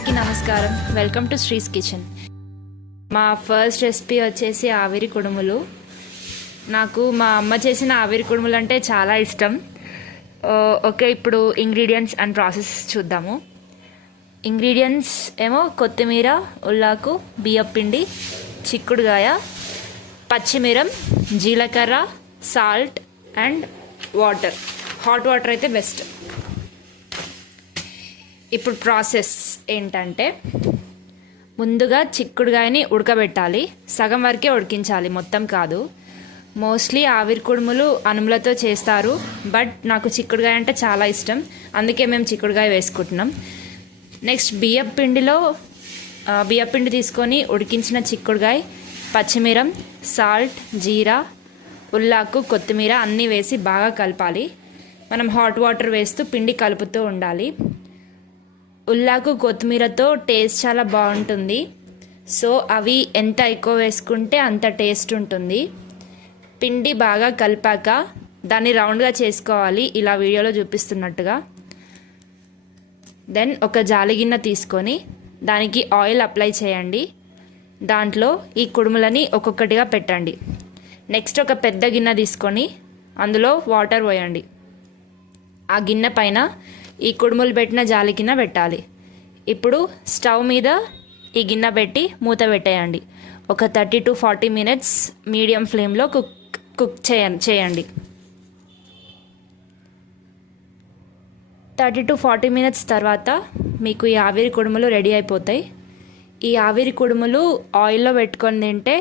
అందరికీ నమస్కారం. Welcome to శ్రీస్ kitchen. మా ఫస్ట్ రెసిపీ వచ్చేసి ఆవిరి కుడుములు. నాకు మా అమ్మ చేసిన ఆవిరి కుడుములు అంటే చాలా ఇష్టం. ఓకే, ఇప్పుడు ఇంగ్రీడియంట్స్ అండ్ ప్రాసెస్ చూద్దాము. ఇంగ్రీడియంట్స్ ఏమో కొత్తిమీర, ఉల్లాకు, బియ్యపిండి, చిక్కుడుగాయ, పచ్చిమిరం, జీలకర్ర, salt and water. Hot water అయితే బెస్ట్. ఇప్పుడు ప్రాసెస్ ఏంటంటే, ముందుగా చిక్కుడుగాయని ఉడకబెట్టాలి. సగం వరకే ఉడికించాలి, మొత్తం కాదు. మోస్ట్లీ ఆవిరి కుడుములు అనుములతో చేస్తారు, బట్ నాకు చిక్కుడుగాయ అంటే చాలా ఇష్టం, అందుకే మేము చిక్కుడుగాయ వేసుకుంటున్నాం. నెక్స్ట్ బియ్యపిండి తీసుకొని ఉడికించిన చిక్కుడుగాయ, పచ్చిమిరం, సాల్ట్, జీరా, ఉల్లాకు, కొత్తిమీర అన్నీ వేసి బాగా కలపాలి. మనం హాట్ వాటర్ వేస్తూ పిండి కలుపుతూ ఉండాలి. ఉల్లాకు, కొత్తిమీరతో టేస్ట్ చాలా బాగుంటుంది. సో అవి ఎంత ఎక్కువ వేసుకుంటే అంత టేస్ట్ ఉంటుంది. పిండి బాగా కలిపాక దాన్ని రౌండ్గా చేసుకోవాలి, ఇలా వీడియోలో చూపిస్తున్నట్టుగా. దెన్ ఒక జాలి గిన్నె తీసుకొని దానికి ఆయిల్ అప్లై చేయండి. దాంట్లో ఈ కుడుములని ఒక్కొక్కటిగా పెట్టండి. నెక్స్ట్ ఒక పెద్ద గిన్నె తీసుకొని అందులో వాటర్ పోయండి. ఆ గిన్నె పైన ఈ కుడుములు పెట్టిన జాలి గిన్నె పెట్టాలి. ఇప్పుడు స్టవ్ మీద ఈ గిన్నె పెట్టి మూత పెట్టేయండి. ఒక 30 to 40 minutes మీడియం ఫ్లేమ్లో కుక్ చేయండి. 30 to 40 minutes తర్వాత మీకు ఈ ఆవిరి కుడుములు రెడీ అయిపోతాయి. ఈ ఆవిరి కుడుములు ఆయిల్లో పెట్టుకొని తింటే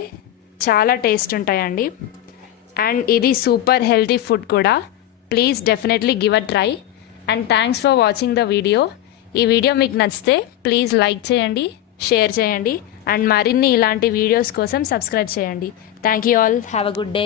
చాలా టేస్ట్ ఉంటాయండి. అండ్ ఇది సూపర్ హెల్తీ ఫుడ్ కూడా. Please definitely give a try. And thanks for watching the video. ఈ వీడియో మీకు నచ్చితే ప్లీజ్ లైక్ చేయండి, షేర్ చేయండి, అండ్ మరిన్ని ఇలాంటి వీడియోస్ కోసం సబ్స్క్రైబ్ చేయండి. Thank you all. Have a good day.